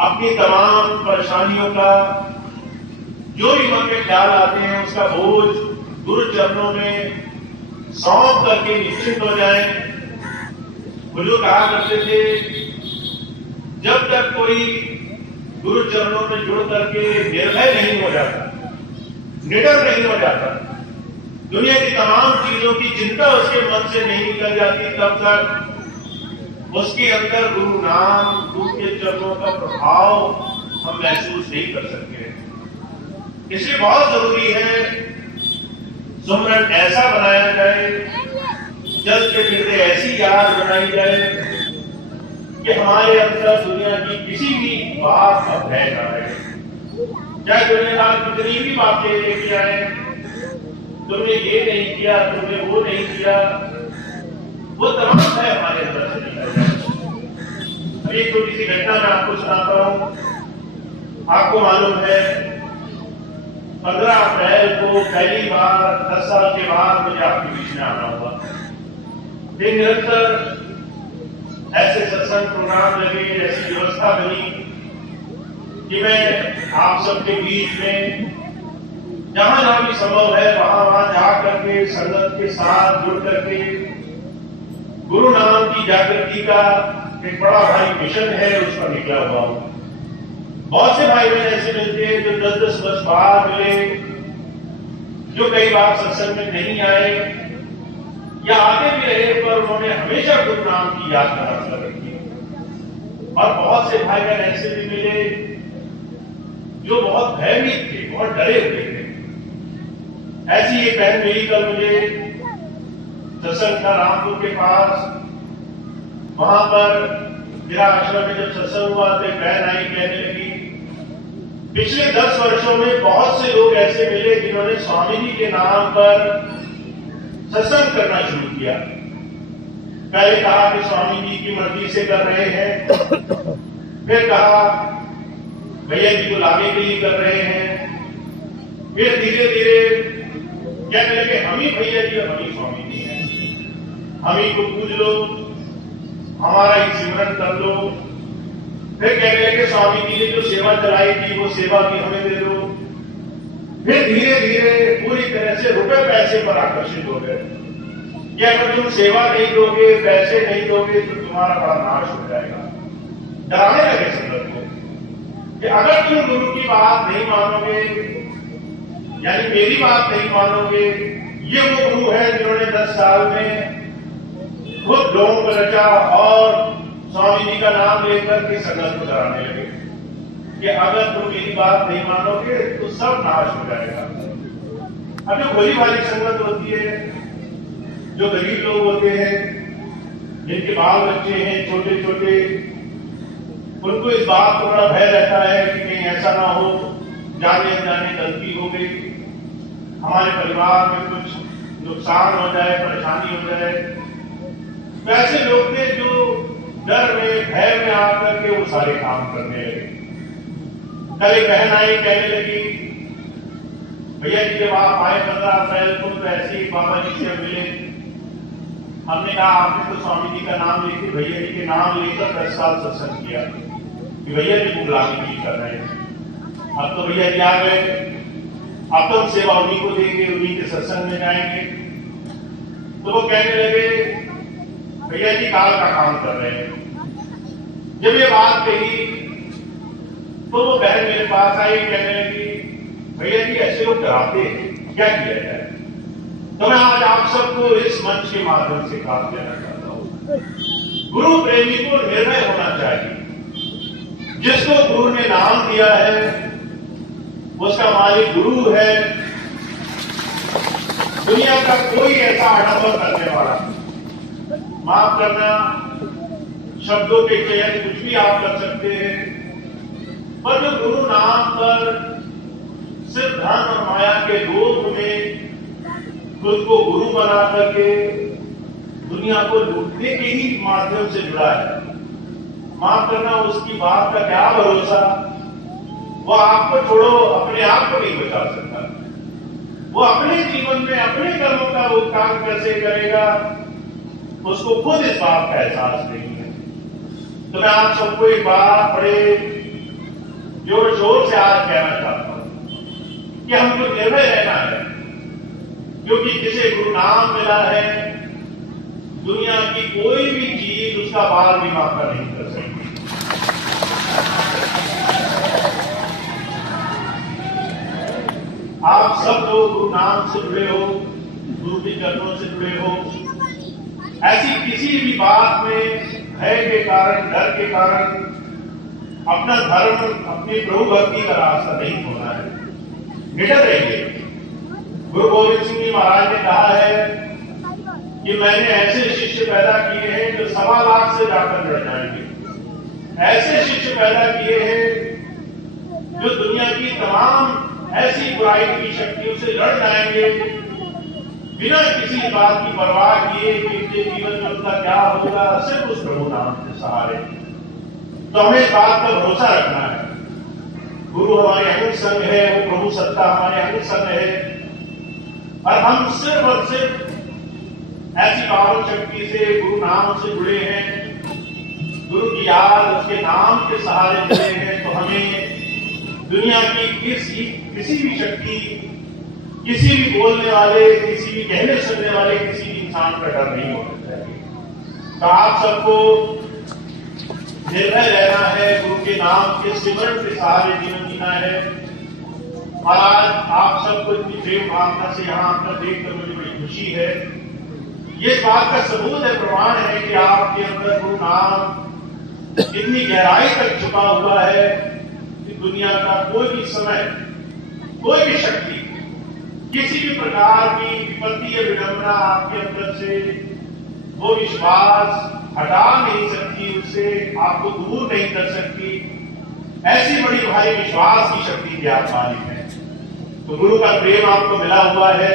अपनी तमाम परेशानियों का जो भी मन में ख्याल आते हैं उसका बोझ गुरु चरणों में सौंप करके निश्चित हो जाए। बुजुर्ग कहा करते थे, जब तक कोई गुरु चरणों में जुड़ करके निर्भय नहीं हो जाता, निडर नहीं हो जाता, दुनिया की तमाम चीजों की चिंता उसके मन से नहीं निकल जाती, तब तक उसके अंदर गुरु नाम, गुरु के चरणों का प्रभाव हम महसूस नहीं कर सकते। इसलिए बहुत जरूरी है सुमरन ऐसा बनाया जाए, चलते फिरते ऐसी याद बनाई जाए कि हमारे अंदर दुनिया की किसी भी बात का भय न रहे। चाहे दुनियादार कितनी भी बातें लेके आए, तुमने ये नहीं किया, तुमने वो नहीं किया, वो तमाम है हमारे अंदर से निकल जाए। अभी एक छोटी सी घटना मैं आपको सुनाता हूं। आपको मालूम है 15 अप्रैल को पहली बार 10 साल के बाद मुझे आपके बीच में आना हुआ। फिर निरंतर ऐसे सत्संग प्रोग्राम लगे, ऐसी व्यवस्था बनी कि मैं आप सबके बीच में जहां जहां भी संभव है वहां जा करके संगत के साथ जुड़ करके गुरु नाम की जागृति का एक बड़ा भारी मिशन है, उस पर निकला हुआ हूं। बहुत से भाई बहन ऐसे मिलते हैं जो 10-10 वर्ष बाद मिले, जो कई बार सत्संग में नहीं आए या आते भी रहे, पर उन्होंने हमेशा गुरु नाम की याद कर रखी। और बहुत से भाई बहन ऐसे भी मिले जो बहुत भयभीत थे, बहुत डरे हुए थे। ऐसी एक बहन मिली कल मुझे, सत्संग था रामपुर के पास, वहां पर मेरा आश्रम में जब सत्संग हुआ तो एक बहन आई, कहने लगी पिछले 10 वर्षों में बहुत से लोग ऐसे मिले जिन्होंने स्वामी जी के नाम पर सत्संग करना शुरू किया। पहले कहा कि स्वामी जी की मर्जी से कर रहे हैं, फिर कहा भैया जी को लाने के लिए कर रहे हैं, फिर धीरे धीरे कहने लगे हम ही भैया जी, हम ही स्वामी जी हैं, हम ही को पूज लो, हमारा ही सिमरन कर लो। फिर कहने लगे स्वामी जी ने जो सेवा चलाई थी वो सेवा भी हमें दे दो। फिर धीरे धीरे पूरी तरह से रुपए पैसे पर आकर्षित हो गए कि अगर तुम सेवा नहीं दोगे, पैसे नहीं दोगे तो तुम्हारा बड़ा नाश हो जाएगा। डराने लगे संगत को कि अगर तुम गुरु की बात नहीं मानोगे, यानी मेरी बात नहीं मानोगे, ये वो गुरु है जिन्होंने 10 साल में खुद ढोंग रचा और स्वामी जी का नाम लेकर के संगत को डराने लगे कि अगर तुम मेरी बात नहीं मानोगे तो सब नाश हो जाएगा। अब जो भली भाली संगत होती है, जो गरीब लोग होते हैं, जिनके बाल बच्चे हैं छोटे छोटे, उनको इस बात को बड़ा भय रहता है कि कहीं ऐसा ना हो जाने अनजाने गलती हो गई, हमारे परिवार में कुछ नुकसान हो जाए, परेशानी हो जाए। तो ऐसे लोग थे जो डर में, भय में आकर के वो सारे काम करने लगे। कल एक बहन आई, कहने लगी भैया जी जब आप आए 15 अप्रैल को तो ऐसे ही बाबा जी से मिले, हमने कहा आपने तो स्वामी जी का नाम लेके, भैया जी के नाम लेकर 10 साल सत्संग किया कि भैया जी को गुलामी नहीं कर रहे हैं। अब तो भैया जी आ गए, अब तो हम सेवा उन्हीं को देंगे, उन्हीं के सत्संग में जाएंगे। तो वो कहने लगे भैया जी काल का काम कर रहे हैं। जब ये बात कही तो वो बहन मेरे पास आई, कहने लगी भैया जी ऐसे लोग डराते हैं, क्या किया जाए। तो मैं आज आप सबको इस मंच के माध्यम से बात देना चाहता हूं। गुरु प्रेमी को निर्णय होना चाहिए। जिसको गुरु ने नाम दिया है उसका मालिक गुरु है। दुनिया का कोई ऐसा आडंबर करने वाला, माफ करना शब्दों के चयन कुछ भी आप कर सकते हैं, पर जो गुरु नाम पर सिर्फ धन और माया के लोभ में खुद को गुरु बना करके दुनिया को लूटने के ही माध्यम से जुड़ा है, माफ करना उसकी बात का क्या भरोसा। वो आपको छोड़ो अपने आप को नहीं बचा सकता। वो अपने जीवन में अपने कर्मों का भुगतान कैसे करेगा, उसको खुद इस बात का एहसास नहीं है। तो मैं आप सबको एक बात बड़े जोर शोर से आज कहना चाहता हूं कि हमको निर्भय रहना है, क्योंकि जिसे गुरु नाम मिला है दुनिया की कोई भी चीज उसका बाल भी माफा नहीं कर सकती। आप सब लोग गुरु नाम से जुड़े हो, गुरु के चरणों से जुड़े हो, ऐसी किसी भी बात में भय के कारण, डर के कारण अपना धर्म, अपनी प्रभु भक्ति का रास्ता नहीं होना है। निडर रहिए। गुरु गोविंद सिंह जी महाराज ने कहा है कि मैंने ऐसे शिष्य पैदा किए हैं जो 1.25 लाख से जाकर लड़ जाएंगे। ऐसे शिष्य पैदा किए हैं जो दुनिया की तमाम ऐसी बुराई की शक्तियों से लड़ जाएंगे बिना किसी बात की परवाह किए कि इनके जीवन में उनका क्या होगा, सिर्फ उस प्रभु नाम के सहारे। तो हमें इस बात का भरोसा रखना है। गुरु हमारे अंग संग है, वो प्रभु सत्ता हमारे अंग संग है, और हम सिर्फ और सिर्फ ऐसी पावन शक्ति से, गुरु नाम से जुड़े हैं, गुरु की याद, उसके नाम के सहारे जुड़े हैं। तो हमें दुनिया की किसी भी शक्ति, किसी भी बोलने वाले, किसी भी कहने सुनने वाले किसी भी इंसान का डर नहीं होना चाहिए। तो आप सबको निर्भय रहना है, गुरु के नाम के सिमरण के सहारे जीवन जीना है। और आज आप सबको इतनी प्रेम भावना से यहाँ आकर देखकर मुझे बड़ी खुशी है। ये इस बात का सबूत है, प्रमाण है कि आपके अंदर गुरु नाम इतनी गहराई तक छुपा हुआ है कि दुनिया का कोई भी समय, कोई भी शक्ति, किसी भी प्रकार की विपत्ति या विडंबना आपके अंदर से वो विश्वास हटा नहीं सकती, उससे आपको दूर नहीं कर सकती। ऐसी बड़ी भारी विश्वास की शक्ति की आप मालिक है। तो गुरु का प्रेम आपको मिला हुआ है,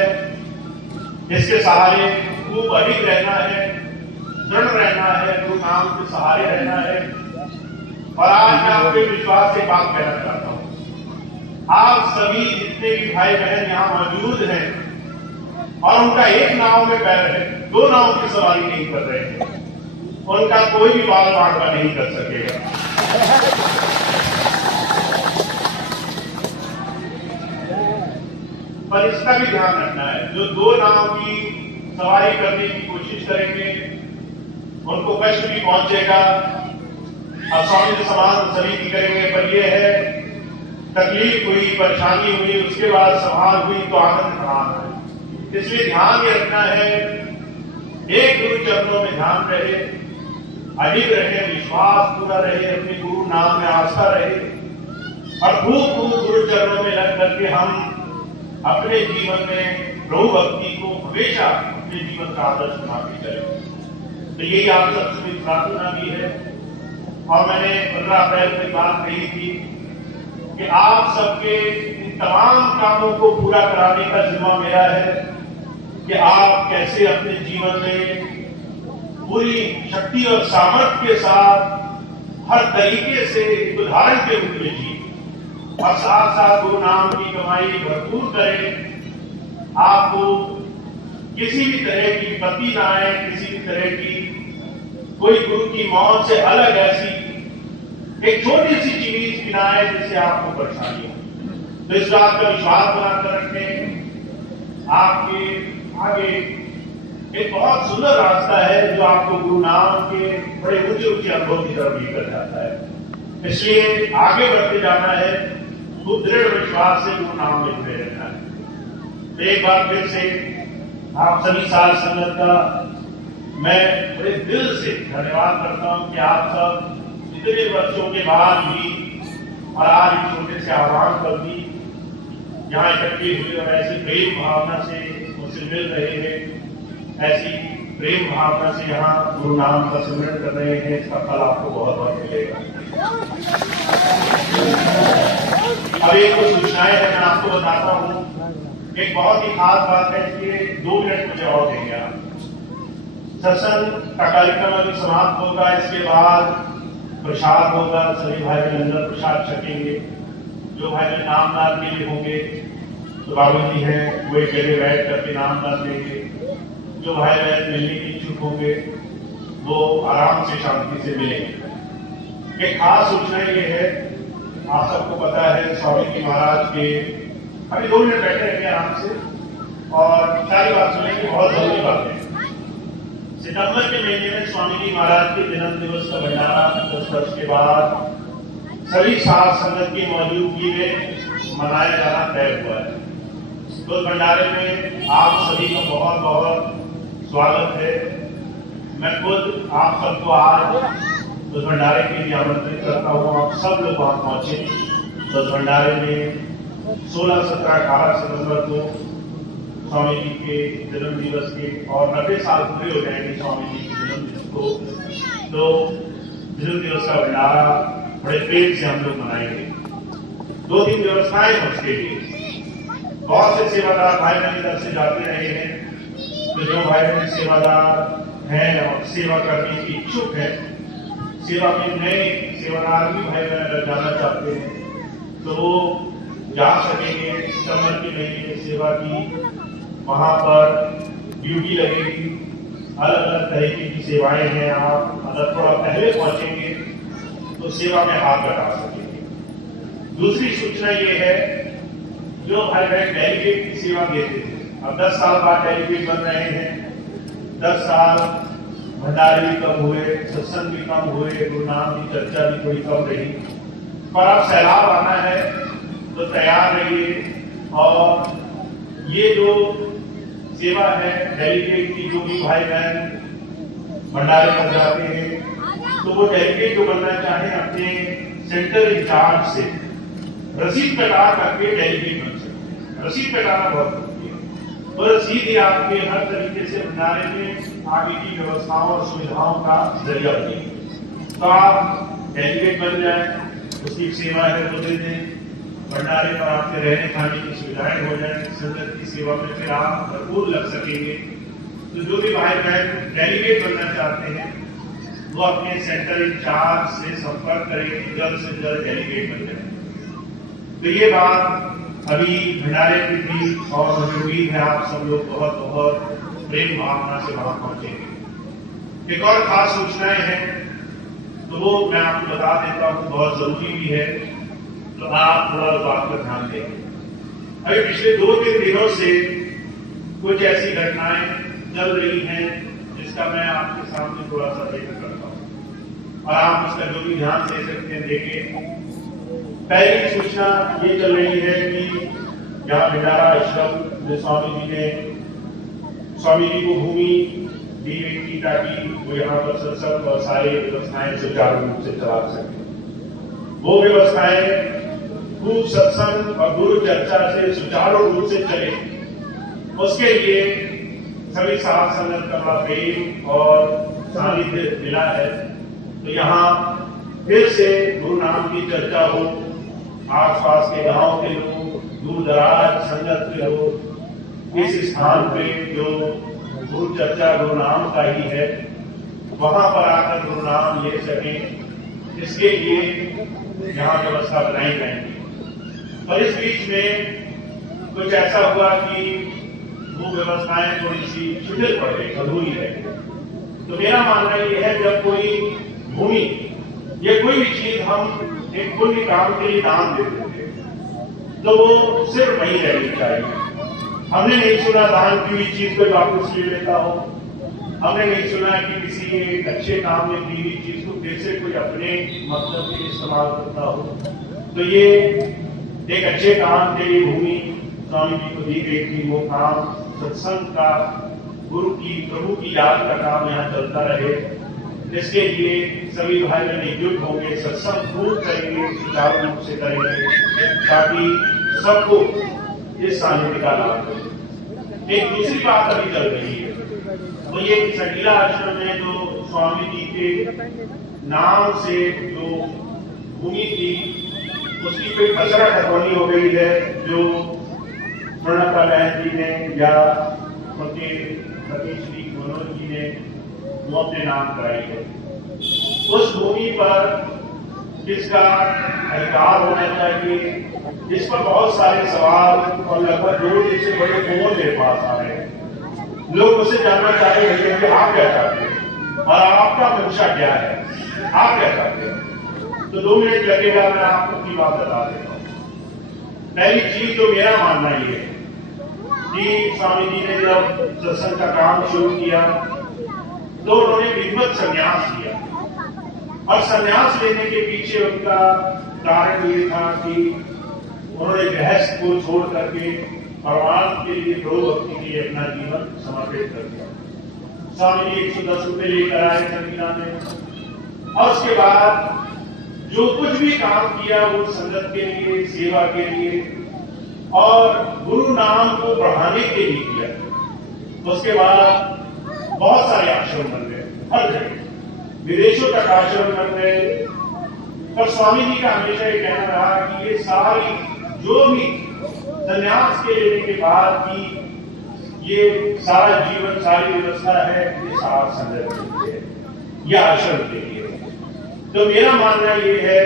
इसके सहारे खूब अडिग रहना है, दृढ़ रहना है, गुरु नाम के सहारे रहना है। और आज मैं आपके विश्वास से बात कहना चाहता हूं, आप सभी जितने भी भाई बहन यहां मौजूद हैं और उनका एक नाव में पैर है, 2 नाव की सवारी नहीं कर रहे हैं, उनका कोई भी बाल बांका नहीं कर सकेगा। पर इसका भी ध्यान रखना है, जो 2 नाव की सवारी करने की कोशिश करेंगे उनको कष्ट भी पहुंचेगा। अब स्वामी समान सभी की करेंगे, पर यह है तकलीफ हुई, परेशानी हुई, उसके बाद संभाल हुई तो आनंद समान है। इसलिए ध्यान ये रखना है, एक गुरु चरणों में ध्यान रहे, अडिग रहे, विश्वास पूरा रहे, अपने गुरु नाम में आस्था रहे, और खूब खूब गुरु चरणों में लग करके हम अपने जीवन में प्रभु भक्ति को हमेशा अपने जीवन का आदर्श बना के करें। तो यही आप सबसे प्रार्थना भी है। और मैंने 15 अप्रैल की बात कही थी कि आप सबके इन तमाम कामों को पूरा कराने का जिम्मा मेरा है कि आप कैसे अपने जीवन में पूरी शक्ति और सामर्थ्य के साथ हर तरीके से उदाहरण के रूप में जी, और साथ साथ गुरु नाम की कमाई भरपूर करें। आपको किसी भी तरह की विपत्ति ना आए, किसी भी तरह की कोई गुरु की मौत से अलग ऐसी एक छोटी सी चीज भी ना आए जिससे आपको परेशानी हो। तो इस बात का विश्वास बनाकर रखें। आपके आगे एक बहुत सुंदर रास्ता है जो आपको गुरु नाम के बड़े ऊंचे ऊंचे अनुभव की तरफ लेकर जाता है। इसलिए आगे बढ़ते जाना है, खूब दृढ़ विश्वास से गुरु नाम में जुड़े रहना है। तो एक बार फिर से आप सभी साल संगत का मैं बड़े दिल से धन्यवाद करता हूं कि आप सब इतने वर्षों के बाद भी और आज एक छोटे से आह्वान पर भी यहाँ इकट्ठे हुए और ऐसी प्रेम भावना से मुझसे मिल रहे हैं, ऐसी प्रेम भावना से यहाँ गुरु नाम का सिमरन कर रहे हैं। इसका फल आपको बहुत बहुत मिलेगा। अब एक कुछ सूचनाएं हैं, मैं आपको बताता हूँ। एक बहुत ही खास बात है, इसलिए 2 मिनट मुझे और देंगे आप। सत्संग का कार्यक्रम अभी समाप्त होगा, इसके बाद प्रसाद होगा, सभी भाई बहन अंदर प्रसाद छकेंगे। जो भाई बहन नामदान के लिए होंगे तो बाबू जी हैं, वो एक जगह बैठ करके नामदान देंगे। जो भाई बहन मिलने के इच्छुक होंगे वो आराम से शांति से मिलेंगे। एक खास सूचना ये है आप सबको पता है स्वामी जी महाराज के, अभी 2 मिनट बैठे रहेंगे आराम से और सारी बात सुनेंगे, बहुत जरूरी बात है। सितंबर के महीने में स्वामी जी महाराज के जन्म दिवस का भंडारा 10 वर्ष के बाद सभी साध संगत की मौजूदगी में मनाया जाना तय हुआ है। तो भंडारे में आप सभी का बहुत बहुत स्वागत है। मैं खुद आप सबको आज उस भंडारे के लिए आमंत्रित करता हूँ। आप सब लोग वहां पहुंचे। तो भंडारे में 16, 17, 18 सितंबर को स्वामी जी के जन्म दिवस के और 90 साल पूरे हो जाएंगे स्वामी जी के जन्म दिवस को। तो जन्म दिवस का भंडारा बड़े प्रेम से हम लोग मनाएंगे। 2-3 व्यवस्थाएं हैं उसके लिए। बहुत से सेवादार भाई बहन इधर से जाते रहे हैं। तो जो भाई बहन सेवादार हैं और सेवा करने की इच्छुक है, सेवा में नए सेवादार भी भाई बहन अगर जाना चाहते हैं तो वो जा सकेंगे। सितंबर के महीने में सेवा की वहां पर ड्यूटी लगेगी। अलग अलग तरीके की सेवाएं हैं। आप अगर थोड़ा पहले पहुंचेंगे तो सेवा में हाथ लगा सकेंगे। दूसरी सूचना ये है, जो भाई बहन डेलीगेट की सेवा देते थे, अब 10 साल बाद डेलीगेट बन रहे हैं। 10 साल भंडारे भी कम हुए, सत्संग भी कम हुए, गुरु नाम की चर्चा भी थोड़ी कम रही। पर अब सैलाब आना है तो तैयार रहिए। और ये जो सेवा है डेलीगेट की, जो भी भाई बहन भंडारे पर जाते हैं तो वो डेलीगेट जो बनना चाहे अपने सेंटर इंचार्ज से रसीद कटा करके डेलीगेट बन सकते हैं। रसीद कटाना बहुत जरूरी है। और रसीद ही आपके हर तरीके से भंडारे में आगे की व्यवस्थाओं और सुविधाओं का जरिया बनेगी। तो आप डेलीगेट बन जाए, उसकी सेवा है वो दे दें। भंडारे पर आपके रहने खाने की सुविधाएं हो जाए, संगत की सेवा में फिर आप भरपूर लग सकेंगे। तो जो भी भाई बहन डेलीगेट बनना चाहते हैं वो अपने सेंटर इंचार्ज से संपर्क करेंगे, जल्द से जल्द डेलीगेट बन जाए। तो ये बात अभी भंडारे की थी और मुझे उम्मीद है आप सब लोग बहुत बहुत प्रेम भावना से वहां पहुंचेंगे। एक और खास सूचनाएं हैं तो वो मैं आपको बता देता हूं, बहुत जरूरी भी है, तो आप थोड़ा उस बात पर ध्यान दें। अभी पिछले 2-3 दिनों से कुछ ऐसी घटनाएं चल रही हैं जिसका मैं आपके सामने थोड़ा सा जिक्र करता हूं और आप उसका जो भी ध्यान दे सकते हैं देखें। पहली सूचना ये चल रही है कि यहाँ भंडारा आश्रम में स्वामी जी को भूमि दी गई थी ताकि वो यहाँ पर सत्संग और सारी व्यवस्थाएं सुचारू रूप से चला सके। वो व्यवस्थाएं खूब सत्संग और गुरु चर्चा से सुचारू रूप से चले, उसके लिए सभी साथ संगत का प्रेम और सानिध्य मिला है। तो यहाँ फिर से गुरु नाम की चर्चा हो। आसपास के गांव के लोग, दूर दराज संगत के लोग इस स्थान पे जो गुरु चर्चा गुरु नाम का ही है वहां पर आकर गुरु नाम ले सकें, इसके लिए यहाँ व्यवस्था बनाई जाएंगी। और इस बीच में कुछ ऐसा हुआ कि वो व्यवस्थाएं थोड़ी सी शिथिल पड़ गई, अधूरी है। तो मेरा मानना यह है, जब कोई भूमि या कोई भी चीज हम एक पुण्य काम के लिए दान देते थे तो वो सिर्फ वही रहनी चाहिए। हमने नहीं सुना दान की हुई चीज को वापस ले लेता हो। हमने नहीं सुना कि किसी एक अच्छे काम में दी हुई चीज को फिर से कोई अपने मतलब के इस्तेमाल करता हो। तो ये एक अच्छे काम के लिए भूमि स्वामी जी को दी गई थी। वो काम सत्संग का, गुरु की, प्रभु की याद का काम यहाँ चलता रहे, इसके लिए सभी भाई बहन एकजुट होंगे, सत्संग खूब करेंगे, सुचारू रूप से करेंगे ताकि सबको इस सानिध्य का लाभ हो। एक दूसरी बात अभी चल रही है, तो ये सटीला आश्रम में जो स्वामी जी के नाम से जो भूमि थी उसकी कोई खसरा खतौनी हो गई है, जो स्वर्णता बहन जी ने या उनके पति श्री मनोज जी ने वो अपने नाम कराई है। उस भूमि पर किसका अधिकार होना चाहिए, इस पर बहुत सारे सवाल और लगभग 2 से बड़े फोन मेरे पास आ रहे हैं। लोग मुझसे जानना चाह रहे हैं कि आप क्या चाहते हैं और आपका मंशा क्या है, आप क्या चाहते हैं। तो 2 मिनट लगेगा, मैं आपको अपनी बात बता देता हूँ। पहली चीज तो मेरा मानना ये है कि स्वामी जी ने जब सत्संग का काम शुरू किया तो उन्होंने विधिवत संन्यास लिया, और संन्यास लेने के पीछे उनका कारण ये था कि उन्होंने गृहस्थ को छोड़ करके भगवान के लिए, प्रभु भक्ति के लिए अपना जीवन समर्पित कर दिया। स्वामी जी 110 रुपये लेकर आए संगीना में, और उसके बाद जो कुछ भी काम किया वो संगत के लिए, सेवा के लिए और गुरु नाम को बढ़ाने के लिए किया। उसके बाद बहुत सारे आश्रम बन गए, हर जगह विदेशों तक आश्रम बन गए। पर स्वामी जी का हमेशा ये कहना रहा कि ये सारी जो भी संन्यास के लेने के बाद की ये सारा जीवन, सारी व्यवस्था है, ये सारा संगत के लिए, यह आश्रम के लिए। तो मेरा मानना ये है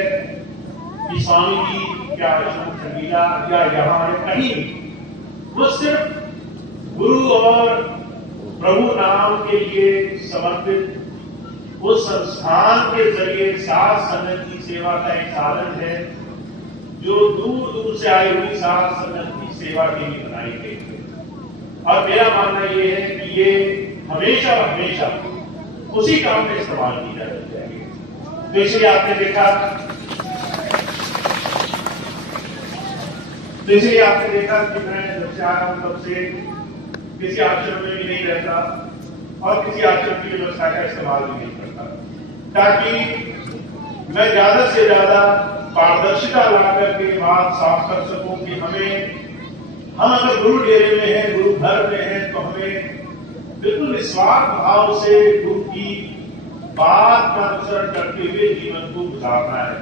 कि स्वामी जी क्या आश्रम संगीला या यहाँ कहीं वो सिर्फ गुरु और प्रभु नाम के लिए समर्पित उस संस्थान के जरिए साध संगत की सेवा का एक साधन है जो दूर दूर से आई हुई साध संगत की सेवा के लिए बनाई गई है। और मेरा मानना यह है कि ये हमेशा हमेशा उसी काम में इस्तेमाल की जानी चाहिए। तो इसलिए आपने देखा कि मैं जब से आया हूं तब से किसी आश्रम में भी नहीं रहता और किसी आश्रम की व्यवस्था का इस्तेमाल भी नहीं करता, ताकि मैं ज्यादा से ज्यादा पारदर्शिता लाकर के बात साफ कर सकूं कि हम अगर गुरु डेरे में हैं, गुरु घर में हैं, तो हमें बिल्कुल निस्वार्थ भाव से गुरु की बात का अनुसरण करते हुए जीवन को गुजारना है।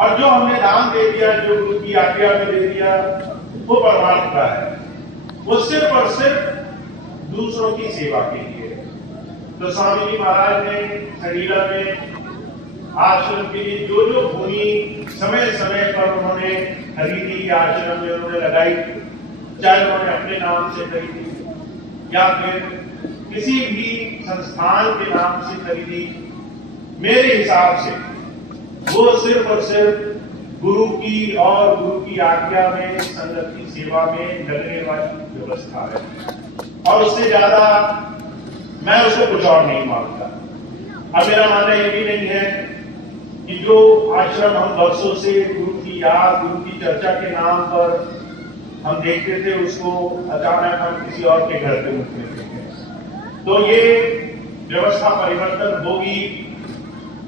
और जो हमने दान दे दिया, जो गुरु की आज्ञा में दे दिया, वो परमार्थ का है, वो सिर्फ और सिर्फ दूसरों की सेवा के लिए। तो स्वामी जी महाराज ने संगीला में आश्रम के लिए जो जो भूमि समय समय पर उन्होंने खरीदी, आश्रम में उन्होंने लगाई, चाहे उन्होंने अपने नाम से खरीदी या फिर किसी भी संस्थान के नाम से खरीदी, मेरे हिसाब से वो सिर्फ और सिर्फ गुरु की और गुरु की आज्ञा में संगत की सेवा में लगने वाली व्यवस्था है, और उससे ज्यादा मैं उसको कुछ और नहीं मानता। अब मेरा मानना ये भी नहीं है कि जो आश्रम हम वर्षों से गुरु की याद, गुरु की चर्चा के नाम पर हम देखते थे, उसको अचानक हम किसी और के घर पे मुख में देखें। तो ये व्यवस्था परिवर्तन होगी,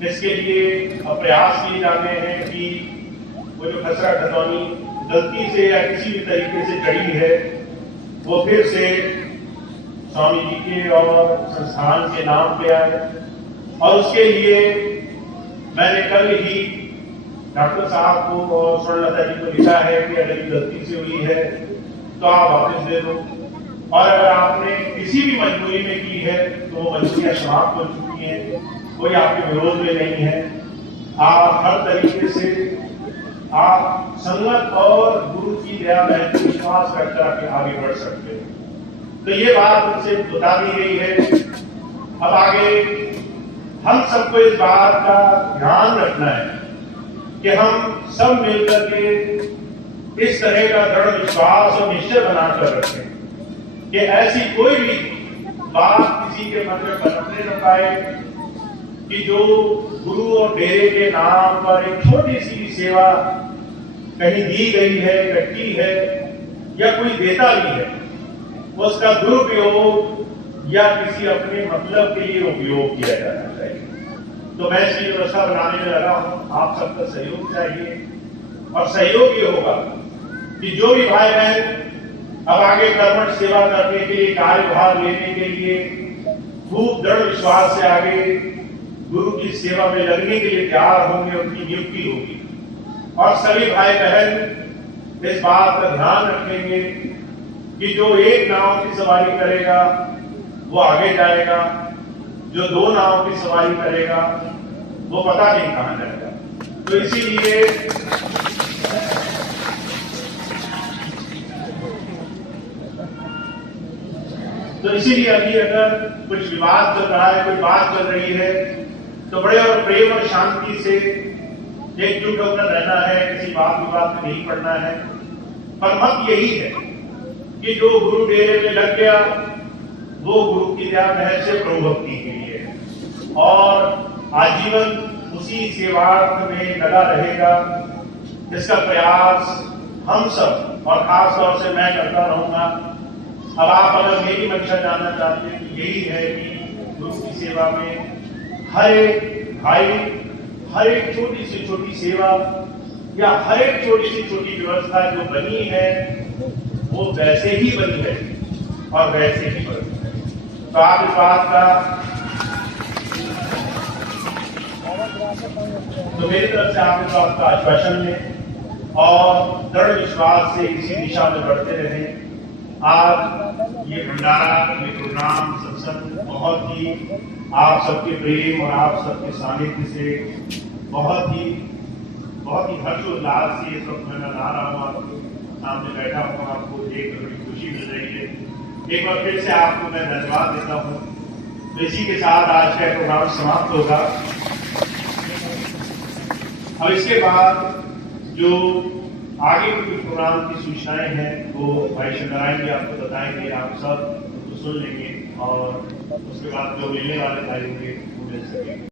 इसके लिए प्रयास किए जाते हैं कि वो जो खसरा खतौनी गलती से या किसी भी तरीके से चढ़ी है, वो फिर से स्वामी जी के और संस्थान के नाम पे आए। और उसके लिए मैंने कल ही डॉक्टर साहब को और स्वर्णलता जी को लिखा है कि अगर गलती से हुई है तो आप वापस दे दो, और अगर आपने किसी भी मजबूरी में की है तो वो मजबूरियां समाप्त हो चुकी हैं, कोई आपके विरोध में नहीं है। आप हर तरीके से आप संगत और गुरु की दया में विश्वास रखकर आगे बढ़ सकते हैं। तो ये बात उनसे बता दी गई है। अब आगे हम सबको इस बात का ध्यान रखना है कि हम सब मिलकर के इस तरह का दृढ़ विश्वास और निश्चय बनाकर रखें कि ऐसी कोई भी बात किसी के मन में पनपने न पाए कि जो गुरु और डेरे के नाम पर एक छोटी सी सेवा कहीं दी गई है, व्यक्ति है या कोई देता भी है, उसका दुरुपयोग या किसी अपने मतलब के लिए उपयोग किया जाना चाहिए। तो मैं इसकी व्यवस्था बनाने में लगा हूं, आप सबका सहयोग चाहिए, और सहयोग ये होगा कि जो भी भाई बहन अब आगे कर्मठ सेवा करने के लिए, कार्यभार लेने के लिए खूब दृढ़ विश्वास से आगे गुरु की सेवा में लगने के लिए तैयार होंगे, उनकी नियुक्ति होगी। और सभी भाई बहन इस बात का ध्यान रखेंगे कि जो एक नाव की सवारी करेगा वो आगे जाएगा, जो 2 नाव की सवारी करेगा वो पता नहीं कहां जाएगा। तो इसीलिए अभी अगर कुछ विवाद चल रहा है, कोई बात चल रही है, तो बड़े और प्रेम और शांति से एकजुट होकर रहना है, किसी बात विवाद में नहीं पड़ना है। पर मत यही है कि जो गुरु डेरे में लग गया वो गुरु की दया महर से प्रभु भक्ति के लिए और आजीवन उसी सेवार्थ में लगा रहेगा, जिसका प्रयास हम सब और खास तौर से मैं करता रहूंगा। अब आप अगर मेरी मंशा जानना चाहते हैं तो यही है कि गुरु की सेवा में हर एक भाई हर एक छोटी से छोटी सेवा या हर एक छोटी से छोटी व्यवस्था जो बनी है वो वैसे ही बनी है और वैसे ही बनी है। तो आप इस बात का तो मेरी तरफ से आप इस बात का आश्वासन लें और दृढ़ विश्वास से इसी दिशा में बढ़ते रहें। आज ये भंडारा, ये प्रोग्राम, सत्संग बहुत ही आप सबके प्रेम और आप सबके सानिध्य से बहुत ही हर्षोल्लास से इस वक्त मैं नहा रहा हूँ, आपको सामने बैठा हूँ, आपको देख कर बड़ी खुशी मिल रही है। एक बार फिर से आपको मैं धन्यवाद देता हूँ। तो इसी के साथ आज का प्रोग्राम समाप्त होगा। अब इसके बाद जो आगे के प्रोग्राम की सूचनाएं हैं वो भाई शंकरायन जी आपको बताएंगे, आप सब उसको सुन लेंगे और उसके बाद जो मिलने वाले भाई होंगे वो मिल सकेंगे।